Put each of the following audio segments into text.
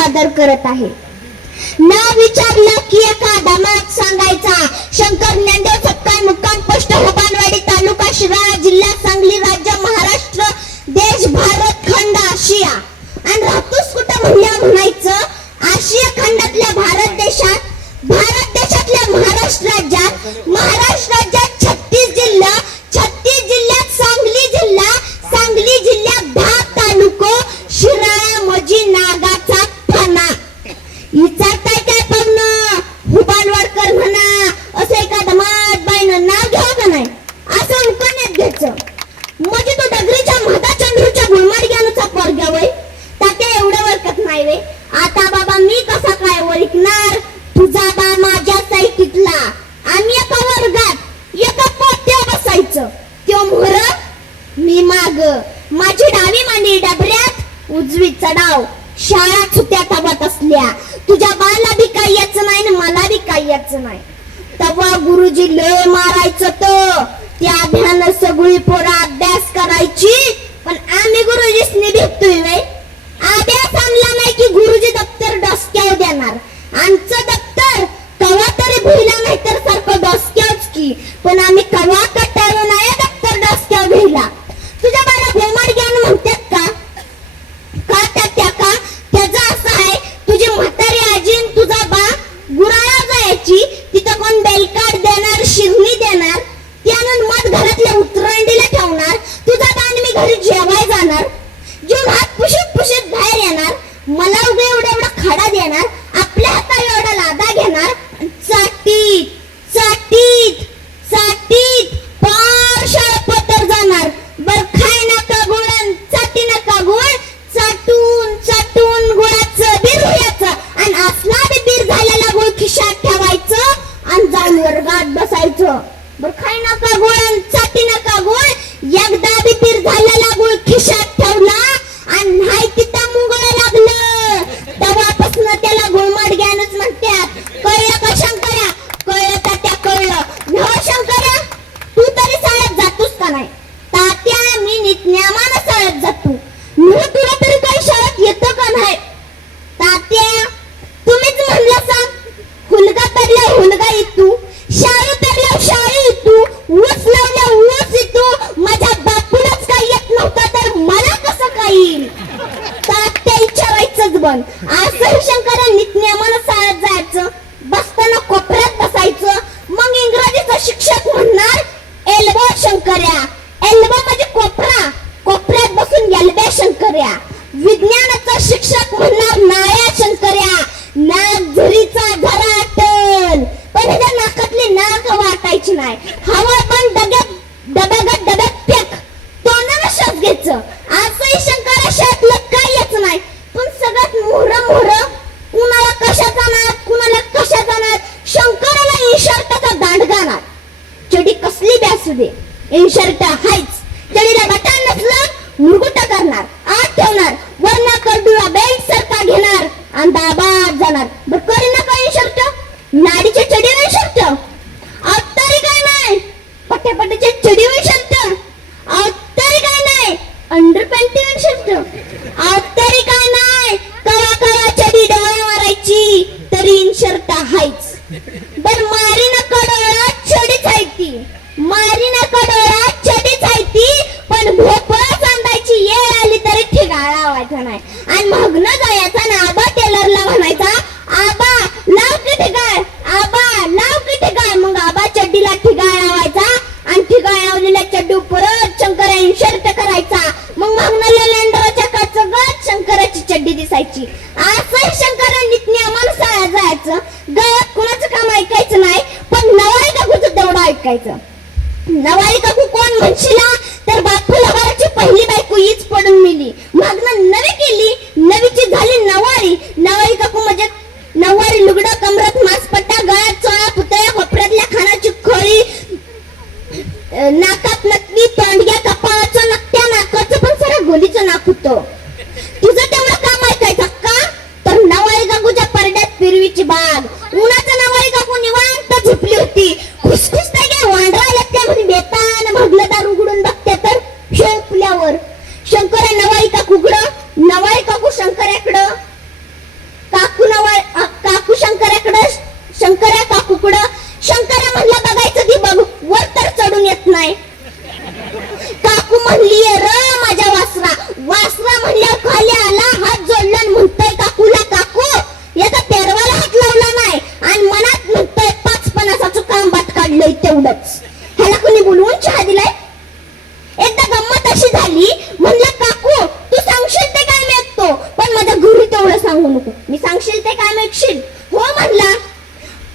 सादर करत आहे. न विचारलं की एका दमात सांगायचा. शंकर ज्ञानदेव सपकाळ, मुक्काम पोस्ट हुबानवाडी, तालुका शिराळा, जिल्हा सांगली, राज्य महाराष्ट्र, देश भारत खंड आशिया. आणि राहतोस कुठं म्हणायचं आशिया खंडातल्या भारत देशातल्या महाराष्ट्र राज्यात 36 जिल्हा, 36 जिल्ह्यात सांगली जिल्ह्यात 10 तालुको, शिराळा मजी नागाचा फणा. विचारताय काय पण हुबानवाडकर म्हणा असं एका दमात बाईनं नाव घ्यावं का नाही असं उकण्यात घ्यायचं. म्हणजे तो डगरीच्या मधा चंद्रूच्या गुलमाडग्यानुचा पोरग्या वय तात्या एवढं ओळखत नाही रे. आता बाबा मी कसा काय ओळखणार तुझा बा माझ्या साईटीतला. आम्ही एका वर्गात एका पोत्या बसायचं. त्यो मोहर मी माग, माझी डावी मांडी डबऱ्यात उजवी चढाव. शाळा छुत्या ताबत असल्या. तुझ्या बाला बी काही याचं नाही आणि मला बी काही याचं नाही. तेव्हा गुरुजी लय मारायचं तर त्या ध्यान सगळी पोरं अभ्यास करायची. पण आम्ही गुरुजीसनी भेटतोय वे. अभ्यास आणला नाही की गुरुजी दप्तर डोसक्यावर देणार. आमचं दप्तर कवा तरी भुईला नाही तर सारखं डोसक्यावच की. पण आम्ही कवा कटाळलो नाही दप्तर डोसक्यावर भुईला. तुझ्या बाला गोमाड ज्ञान म्हणतात का त्याचं असं आहे तुझी म्हातारी आजी तुझा बा गुराळा जायची. तिथं कोण बेलकाड देणार, शिरणी देणार. त्यानं मध घरातल्या उतरंडीला ठेवणार. तुझा बा आणि मी घरी जेवाय जाणार. जेवून हात पुशीत बाहेर येणार. मला उभे एवढा खडा देणार. आपल्या हाताला एवढा लादा घेणार. चाटीत पार शाळा पतर जाणार. बर खाय नका गोळ चाटी नका गोळ. चाटून गुळाचं बीर व्हायचं आणि असला बी बीर झालेला गुळ खिशात ठेवायचं आणि जाऊन वर्गात बसायचं. बर खाय नका गोळ चाटी नका गोळ. एकदा बी बीर झालेला गुळ खिशात ठेवला आणि नाही तिथं मुंगळ लागलं तेव्हापासून त्याला गुळमाड ज्ञानच म्हणतात. कळलं का शंकर्या? कळलं तात्या कळलं. न शंकर्या तू तरी शाळेत जातोस का नाही? तात्या मी नित्यामानं शाळेत जातो. तुला तरी काही शाळेत येतं का नाही? तात्या तुम्हीच म्हणला सांग. हुलगा तरल्या हुलगा येतो, शाळू तरल्या शाळू येतो, ऊस लावल्या ऊस येतो. माझ्या बापूलाच काही येत नव्हता तर मला कसं काय येईल? तात्या विचारायचंच बंद. असं शंकरा नित्यामानं शाळेत जायचं. बसताना कोपऱ्यात बसायचं. मग इंग्रजीचा शिक्षक म्हणणार एल्बो शंकर्या. एल्बो म्हणजे कोपरा. कोपऱ्यात बसून एल्ब्या शंकर्या. विज्ञानाचा शिक्षक म्हणणार नाळ्या शंकर्या. नाक झरीचा झराटल. पण ह्याच्या नाकातली नाक वाटायची नाही. हवा पण डब्यात फेक. तोंडाला श्वास घ्यायचं. असंही शंकरा शाळेतलं काही याच नाही. पण सगळ्यात मोहर कुणाला कशाचा नाद कुणाला कशाचा नाद. शंकराला इन्शर्टाचा दांडगा नाद. चडी कसली बी असू दे इन्शर्ट हायच. चडीला बटन नसलं मुरगुटा करणार, आत ठेवणार, वरना कडुळा बेल्ट सारखा घेणार आणि दाबात जाणार. बर करी नका इन्शर्ट. नाडीचे चडी नाही शर्ट. तरी काय नाही पट्ट्याचे चडी होई शर्ट. तरी काय नाही अंडरपॅन्टी शर्ट. तरी काय नाही कवा चडी डोळ्या मारायची तरी इन्शर्ट हायच. बर मारी नका डोळा चडीच आहे ती. मारी नका डोळा चडीच आहे ती. पण भोपळा सांडायची येळ आली तरी ठिगाळा लावायचा नाही. आणि मग न जायचा ना आबा टेलरला म्हणायचा आबा लाव की ठिगाळ, आबा लाव की ठिगाळ. मग आबा चड्डीला ठिगाळ लावायचा आणि ठिगाळ लावलेल्या चड्डी परत शंकरा इन्शर्ट करायचा. मग मागणाऱ्या लेंडराच्या काचगत शंकराची चड्डी दिसायची. असं शंकरा नित्यामानं शाळेत जायचं. गावात कुणाचं काम ऐकायचं नाही. पण नवाई काकूचं तेवढं ऐकायचं. नवाई काकू कोण म्हणशीला तर बापूला वराची पहिली बायको हीच पडून मिली. मागणं नवी केली. नवीची झाली नवारी. नवाई काकू म्हणजे नवारी लुगडं कमरात मासपट्टा गळ्यात चोळा पुतळ्या कोपऱ्यातल्या खानाची खळी नाकात नकली तोंडग्या कपाळाचं नकट्या नाकाचं पण सारा गोलीचं नाक होतं. तुझं तेवढं काम ऐकायचं का? तर नवाई काकूच्या परड्यात फिरवीची बाग. उन्हाचं नवाई काकू निवांत झोपली होती. खुसखुसता गे वांढरा लगत्यामध्ये बेतान भगलं दार उघडून बघते तर शेपल्यावर शंकरा नवाई काकू शंकराकडं नको, मी सांगशील ते काय ऐकशील? हो म्हणला.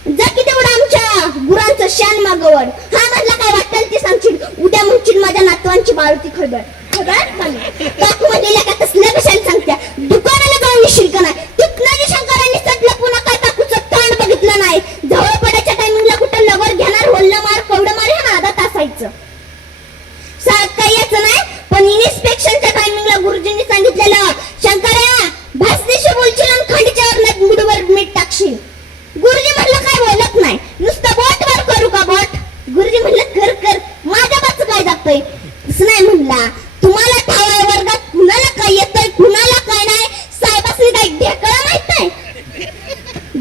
जा की तेवढं आमच्या गुरांचं शान मागवड. हा म्हणला, काय वाटेल ते सांगशील, उद्या म्हणशील माझ्या नातवांची बाळती खबर काकू म्हणलेल्या का तसल्या कशाला सांगत्या, दुकानाला जाऊन येशील का नाही? तिथनं शंकरांनी सटलं, पुन्हा काय काकूचं तोंड बघितलं नाही. जवळ पडायच्या टायमिंगला कुठं लवर घेणार, होल्ल मार कवडं मार ह्या नादात असायचं. काही याचं नाही, पण इन्स्पेक्शनच्या टायमिंगला गुरुजींनी सांगितलेलं, शंकर्या भासनीशी बोलशील आणि खंडीच्या वरणात मुठभर मीठ टाकशील. गुरुजी म्हणलं काय बोलत नाही, नुसतं बोट वर करू का बोट? गुरुजी म्हणलं कर कर, माझ्या बाचं काय जातंय? असं नाही म्हणला, तुम्हाला ठावाय वर्गात कुणाला काय येतंय कुणाला काय नाही, साहेबांनी काय ढेकळा माहित नाही.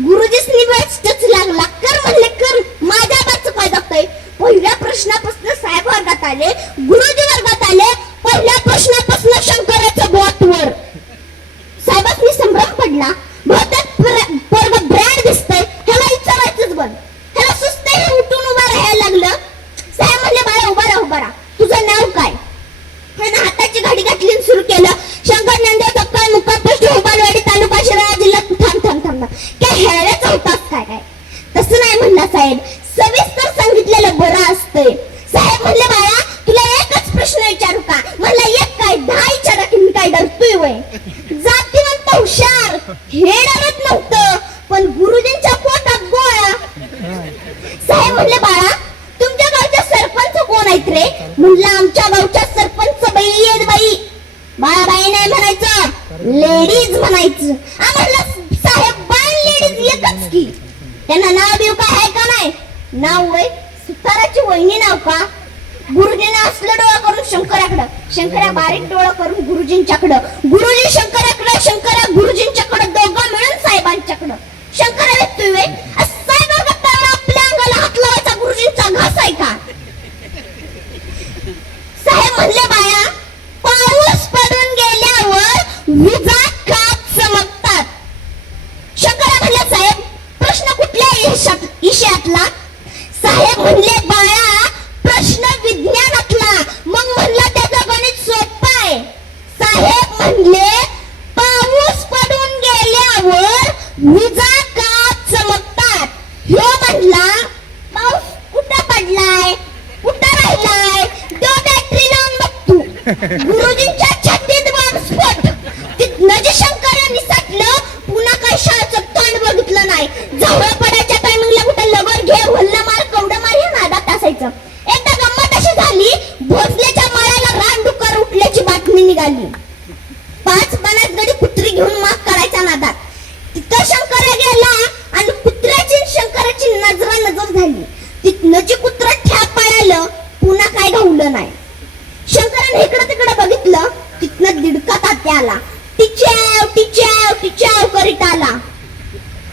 गुरुजीसनी बसच लागला, कर म्हणले कर, माझ्या बाचं काय जातंय? पहिल्या प्रश्नापासून साहेब वर्गात आले, गुरुजी वर्गात आले, पहिल्या प्रश्नापासून शंकराचं बोट वर. साहेबांनी संभ्रम पडला, बहुतेक पोरग ब्रँड दिसतंय, ह्याला विचारायचंच बंद, ह्याला सुस्तय, हे उठून उभा राहायला लागलं. साहेब म्हणले, बाळा उभा राहा उभा राहा, तुझं नाव काय? त्यानं हाताची घडी घातली आणि सुरू केलं, शंकर नांदेड सकाळ मुक्काम पोस्ट उबालवाडी तालुका शिराळा जिल्हा. थांब काय हेळ्याचा होतास काय? काय तसं नाही म्हणला साहेब, सविस्तर सांगितलेलं बरं असतंय. साहेब म्हणले, बाळा तुला एकच प्रश्न विचारू का? म्हणला एक काय 10 विचारा की मी काय डरतोय वय? जातीवंत हुशार, हे डरत नव्हतं, पण गुरुजींच्या पोटात गोळा. साहेब म्हणले, बाळा तुमच्या गावच्या सरपंच कोण आहेत रे? म्हणलं आमच्या गावच्या सरपंच बाई आहेत बाई. बाळा बाई नाही म्हणायचं, लेडीज म्हणायचं. म्हणलं साहेब बाई लेडीज एकच की, त्यांना नाव देऊ का आहे का नाही? नाव वय सुताराची वहिनी नाव का? गुरुजीने असलं डोळा करून शंकराकडं, शंकरा बारीक डोळा करून गुरुजींच्याकडं, गुरुजी शंकराकडं, शंकरा गुरुजींच्याकडं, दोघं मिळून साहेबांच्याकडं. शंकरा व्यक्ती वे साहेब आपल्या अंगाला हात लावायचा गुरुजींचा घास आहे का? साहेब म्हणले, बाया पाऊस पडून गेल्यावर विजा का चमकतात? शंकरा म्हणले, साहेब प्रश्न कुठल्या ईशातला? साहेब म्हणले, बाळा प्रश्न विज्ञानातला. मग म्हणला त्याचं गणित सोपं आहे. साहेब म्हणले, पाऊस पडून गेल्यावर विजा का चमकतात? ह्यो म्हणला, पाऊस कुठं पडलाय कुठं राहिलाय, तो बॅटरी लावून बघतो. गुरुजींच्या छातीत बॉम्बस्फोट. तिथनं जे शंकरांनी साठलं, पुन्हा काय शाळेचं तोंड बघितलं नाही. जवळ पडायच्या टायमिंगला कुठं लवर घे, होल्ला मार कवडं मार ह्या नादात असायचं. एकदा गंमत अशी झाली, भोसलेच्या मळ्याला रानडुकर उठल्याची बातमी निघाली. 5-50 गडी कुत्री घेऊन माग करायच्या नादात. तिथं शंकर गेला आणि कुत्र्याची शंकराची नजर झाली. तिथनं जे कुत्र ठ्या पळालं, पुन्हा काय घावलं नाही. शंकराने इकडं तिकडं बघितलं, तिथनं दिडका तात्या आला. टिचाव टिचाव टिचाव करीत आला.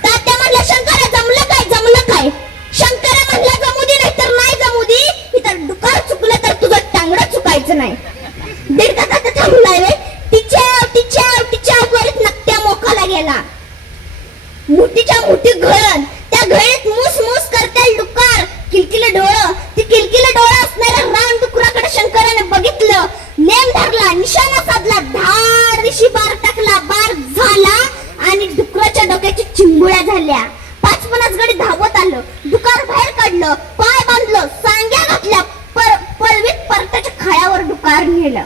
तात्या म्हणला, शंकरा जमलं काय जमलं काय? शंकरा म्हणला, जमू दे नाही तर नाही जमू दे, इथं डुकार चुकलं तर तुझं टांगडं चुकायचं नाही. दिडका तात्या थांबलाय रे. टिचाव टिचाव टिचाव करीत नकट्या मोकाला गेला. मोठीच्या मोठी घळण, त्या घळीत मूस मूस करते डुकार, किलकिले डोळं. ती किलकिले डोळं असणाऱ्या रान डुकराकडे शंकराने बघितलं, नेम धरला, निशाणा साधला, धाड दिशी बार टाकला. बार झाला आणि डुकराच्या डोक्याची चिंबुळ्या झाल्या. 5-50 गडी धावत आलं, डुकार बाहेर काढलं, पाय बांधलं, सांग्या घातल्या, पळवीत परताच्या खाळ्यावर डुकार नेलं.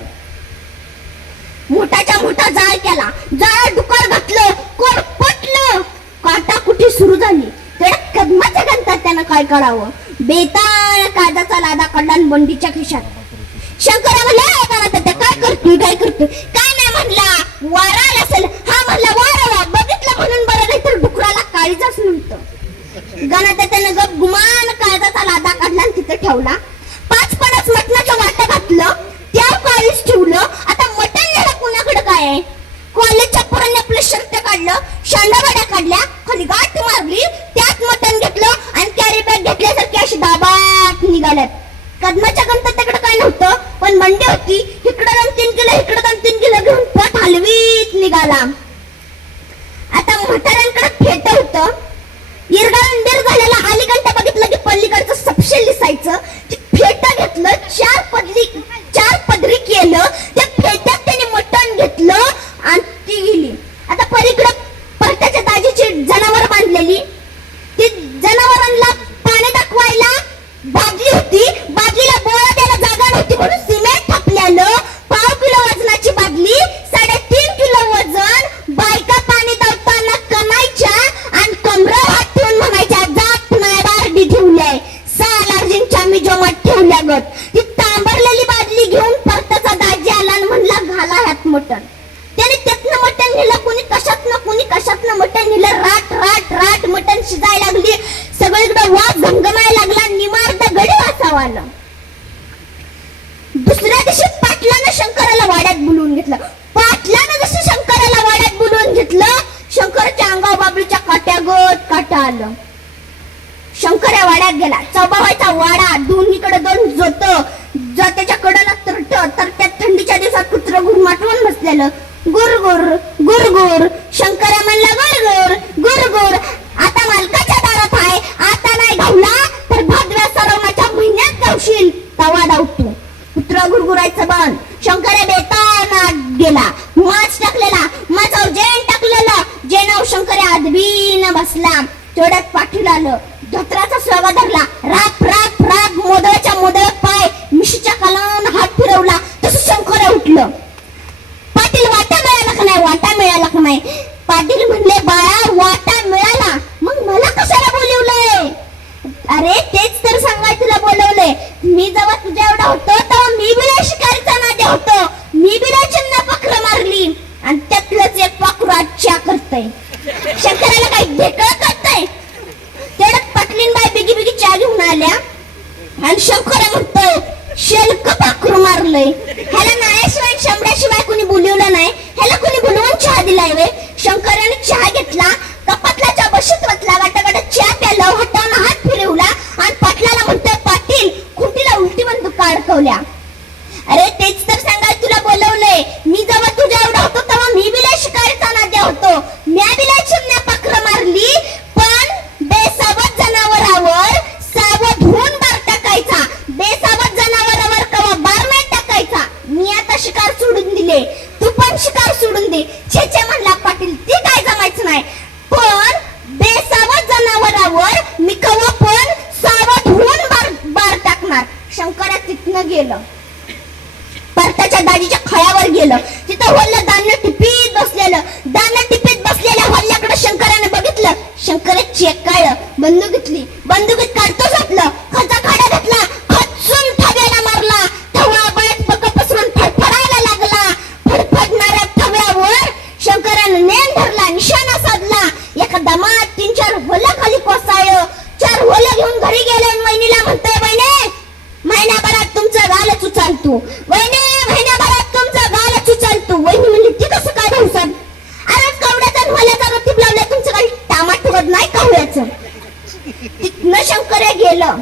मोठाच्या मोठा जाळ केला, जाळ डुकार घातलं, कोरपटलं, काटाकुटी सुरू झाली. तेवढ्या कदमाच्या गणतात त्यानं काय करावं, बेताळ कागदाचा लादा काढला आणि बंडीच्या खिशात. शंकरा म्हणला, काय करतोय काय करतोय? काय नाही म्हणला, वारा आला असेल. हा म्हणला, वारा बघितलं म्हणून बरं, नाही तर डुकराला काळीजाच नव्हतं. गणात त्यानं गप गुमान कागदाचा लादा काढला आणि तिथं ठेवला. 5-50 मटणाचं वाटं घातलं, त्या काळीच ठेवलं. आता मटण नेला कुणाकडे काय आहे? कॉलेजच्या पोरांनी आपलं शर्ट काढलं, शांडावाड्या काढल्या, खाली गाठ मारली, त्यात मटण घेतलं आणि कॅरी बॅग घेतल्यासारखी अशी दाबात निघाल्यात. कदमाच्या गणपतीकडे काय नव्हतं, पण मंडी होती. इकडं 2-3 किलो, इकडं 2-3 किलो घेऊन पट हलवीत निघाला. आता म्हाताऱ्यांकडे फेट होतं. इरगाळंबीर झालेला अलीकडे बघितलं की पल्लीकडचं सपशेल दिसायचं. ते फेट घेतलं, 4 पदरी केलं. त्या फेट्यात त्याने मटण घेतलं आणि ती गेली. आता पलीकडे थापलेली, ती जनावरांना पाणी दाखवायला बादली होती, बादलीला बोळा द्यायला जागा नव्हती म्हणून सिमेंट थापलेलं, 5 किलो वजनाची बादली, 3.5 किलो वजन, बायका पाणी दावताना कमायच्या आणि कमरं हात ठेवून म्हणायच्या जात नाही बारडी ठेवलंय, सालार्जींच्या मी जोमात ठेवल्या गत. ती तांबरलेली बादली घेऊन परताचा दाजी आला आणि म्हणला घाला ह्यात मटण. त्याने त्यातनं मटण नेलं, कुणी कशातनं मटण नेलं, राट राट राट मटण शिजायला लागली, सगळीकडे वास घमघमायला लागला, निमार्द गडी वासावं आलं. दुसऱ्या दिवशी पाटलानं शंकराला वाड्यात बोलवून घेतलं. पाटलानं जसं शंकराला वाड्यात बोलवून घेतलं, शंकराच्या अंगावर बाबळीच्या काट्यागत काटा आलं. शंकर या वाड्यात गेला. चौबावाचा वाडा, दोन्हीकडे 2 जोत्याच्या कडेला तर त्या थंडीच्या दिवसात कुत्र घुरमाटून बसलेलं. गुरगुर गुरगुर शंकरा म्हणला गुरगुर गुरगुर, आता मालकाच्या दारात आहे, आता नाही गावला तर भादव्या सरवणाच्या महिन्यात गावशील, तवा धावतो. कुत्र गुरगुरायचं बंद. शंकरा बेताना गेला, माच टाकलेला, माचावर जेन टाकलेलं, जेनावर शंकरा आदबीन बसला. तेवढ्यात पाठीला आलं, धोत्राचा स्वागा धरला, राप राप राप मोदळच्या मोदळ पाय, मिशीच्या कालान हात फिरवला, तसं शंकर उठलं. पाटील वाटा मिळाला का नाही? पाटील म्हणले बाळा वाटा मिळाला, मग मला कशाला बोलवलंय? अरे तेच तर सांगाय तुला बोलवलंय. मी जेव्हा तुझ्या एवढा होतो तेव्हा मी बिला शिकारीचा नाद्या होतो, मी बिला चिन्ह पाखरं मारली आणि त्यातलंच एक पाखरू आजच्या करतय. शंकराला काही ढेकळ करतय. तेवढ्यात पाटलीनबाई बिगी बिगी चहा घेऊन आल्या आणि शंकरा म्हणतोय शेलक पाखरू मारलंय, ह्याला नायाशिवाय शंभराशिवाय कोणी बोलवलं नाही, ह्याला कोणी बोलवून चहा दिलाय वे? शंकराने चहा घेतला, कपातल्याच्या बशीत वाचला, वाटाघाटात चहा प्याला, हाताने हात फिरवला आणि पाटलाला म्हणतोय पाटील खुंटीला उलटी बंदूक अडकवल्या. अरे तेच तर सांगाय तुला बोलवलंय. मी जेव्हा तुझ्या एवढा होतो तेव्हा मी बिला शिकारीचा नाद्या होतो, म्या बिला चिमण्या पाखरं मारली, पण बेसावध जनावरावर सावध होऊन बार टाकायचा, बेसावध जनावरावर कवा बार नाही टाकायचा. मी आता शिकार सोडून दिले, तू पण शिकार सोडून दे. छे म्हणला पाटील, ती काय जमायचं नाही, पण बेसावध जनावरावर मी कवा पण सावध होऊन बार टाकणार. शंकरा तिथनं गेलं, परताच्या दाजीच्या खळ्यावर गेलं, तिथं वल्ल दानं टिपीत बसलेलं, दानं टिपीत बसलेल्या वल्ल्याकडे शंकराने बघितलं. शंकर चेकाळलं, बंदूक घेतली, बंदुकीत काढतो घातलं, खाचा खाडा घातला, खचून थव्याला मारला, थवा बळत पक पसरून फडफडायला लागला. फडफडणाऱ्या थव्यावर शंकराने नेम धरला, निशाणा साधला, एका दमात 3-4 होलं खाली कोसळलं. 4 होलं घेऊन घरी गेले आणि वहिनीला म्हणतोय वहिने महिन्याभरात तुमचं गालच उचलतो, वहिने महिन्याभरात तुमचं गालच उचलतो. वहिनी म्हणली ती कसं काय भाऊसाहेब? अरे कवड्याचा भल्याचा रतीब लावल्या, तुमचं काही टामाट ठेवत नाही का होयाचं? तिथनं शंकर गेलं.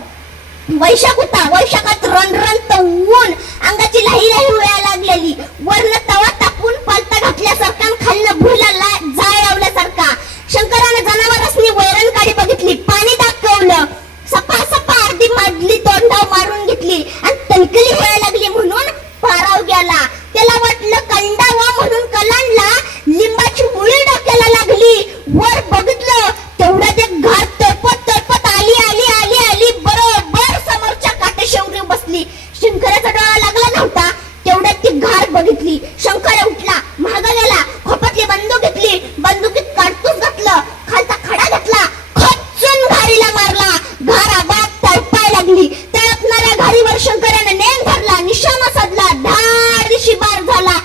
वैशाख होता, वैशाखात रणरण ऊन, अंगाची लाही व्हायला लागलेली, वरनं तवा तापून पालता घातल्यासारखा आणि खालनं भुईला जाळ लावल्यासारखा. शंकरानं जनावरांनी वैरण काढी बघितली, पाणी दाखवलं, सपा सपा अर्धी माडली तोंडाव मारून घेतली आणि तणकली व्हायला लागली म्हणून पाराव गेला. त्याला वाटलं कंडावा म्हणून कलांडला, लिंबाची मुळी डोक्याला लागली. वर बघितलं तेवढ्यात एक घाट तळपत तळपत आली आली आली आली बरोबर समोरच्या काटेशेवरी बसली. शंकराचा डोळा लागला नव्हता, तेवढ्यात ती घाट बघितली. शंकर उठला, मागं गेला, खोपतली बंदूक घेतली, बंदुकीत काडतूस घातलं, खालचा खडा घातला, खचून घारीला मारला. घार आबाद तळपाय लागली. तळपणाऱ्या घारीवर शंकराने नेम धरला, निशाणा साधला, धार दिशी बार झाला.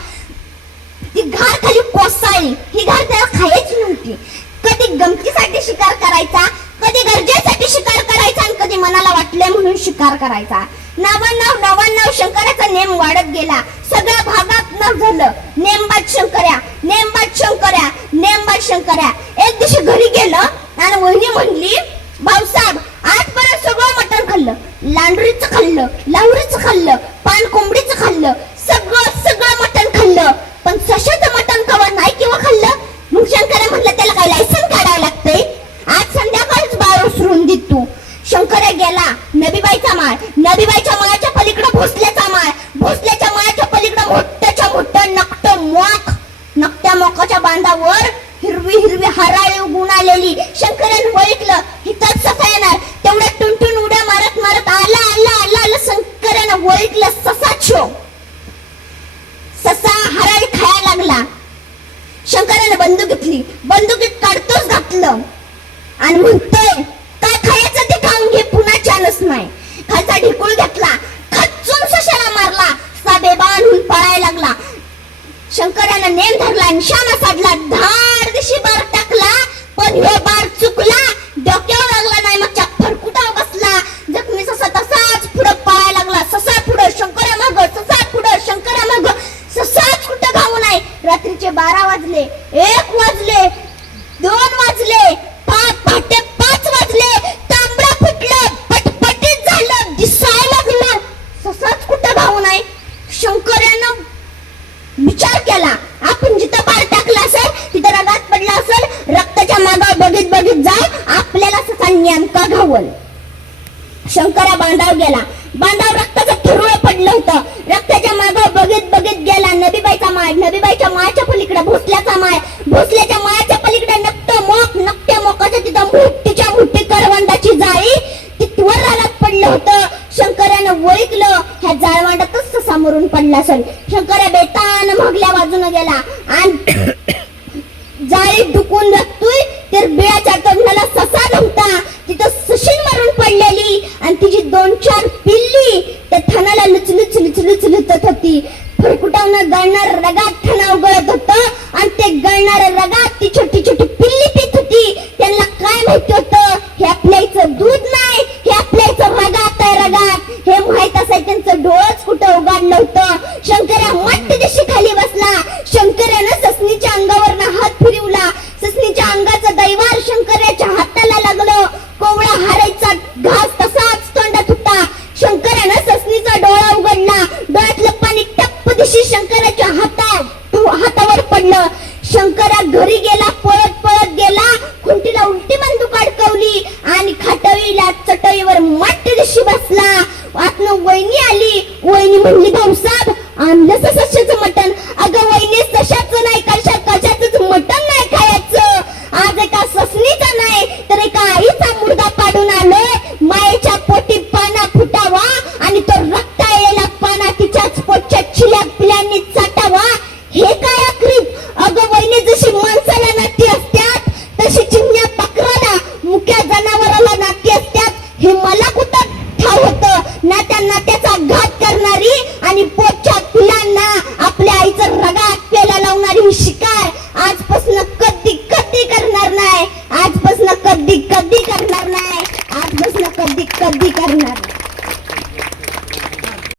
ती घार खाली कोसळली. ही घार त्याला खायची नव्हती. कधी गमतीसाठी शिकार करायचा, कधी गरजेसाठी शिकार करायचा आणि कधी मनाला वाटले म्हणून शिकार करायचा. 99 शंकराचा नेम वाढत गेला. सगळ्या भागात नाव झालं नेमबाज शंकर्या, नेमबाज शंकर्या, नेमबाज शंकर्या. एक दिवशी घरी गेलं आणि वहिनी म्हणली भाऊसाहेब आजपर्यंत सगळं मटण खाल्लं, लांडरीचं खाल्लं, लावरीचं खाल्लं, पान कोंबडीचं खाल्लं, सगळं मटण खाल्लं, पण सशाचं मटण कवा नाही किंवा खाल्लं. मग शंकर्या म्हटलं त्याला काय लायसन काढावं लागतंय, आज संध्याकाळीच बाळ उसरून दे तू. शंकर्या गेला नबीबाईचा माळ, नबीबाईच्या माळाच्या पलीकडे भोसल्याचा माळ, भोसल्याच्या माळाच्या पलीकडे मोठ्याच्या मोठं नकटं मोख, नकट्या मोकाच्या बांधावर हिरवी हिरवी हराळी उगून आलेली. शंकरानं ओळखलं हिथंच ससा येणार. तेवढ्या टुनटुन उड्या मारत मारत आला आला आला आला. शंकरानं ओळखलं ससा छो. ससा हराळी खायला लागला. शंकरानं बंदूक घेतली. बंदुकीत काढतोच घातलं आणि म्हणतोय काय खायचं ते खाऊन घे, पुन्हा चालच नाही. खालचा ढिकूळ घेतला, खच्चून सशाला मारला. बेबान होऊन पळायला लागला. शंकरानं नेम धरला, निशाणा साधला, धाड दिशी बार टाकला. पण हे बार चुकला, डोक्यावर लागला नाही. मग फरकुटा बसला. जखमी ससा तसाच पुढे पळायला लागला. ससा पुढे, शंकरा माग, ससा पुढे, शंकरा माग. ससाच कुठं घाऊ नाही. रात्रीचे 12 वाजले, 1 वाजले, 2 वाजले, पहाटे 5 वाजले. तांबडा फुटलं, पटपटीत झालं, दिसायला लागलं. ससाच कुठं घाऊ नाही. शंकरानं विचार केला, आपण जिथं बार टाकला असेल तिथं रगात पडला असेल, रक्ताच्या मागावर बघित बघित जाय, आपल्याला ससा नेमका घावल. शंकरा बांधाव गेला. बांधाव रक्ताचं ठिरवळ पडलं होतं. रक्ताच्या मागावर बघित बघित गेला. नबीबाईचा माळ, नबीबाईच्या माळच्या पलीकडे भोसल्याचा माळ, भोसल्याच्या माळच्या पलीकडे नकटं मोक, नकट्या मोकाच्या तिथं मोठीच्या मोठी करवंदाची जाळी, तिथवर रानात पडलं होतं. शंकरानं ओळखलं ह्या जाळवांडातच ससा मरून पडला असेल. शंकरा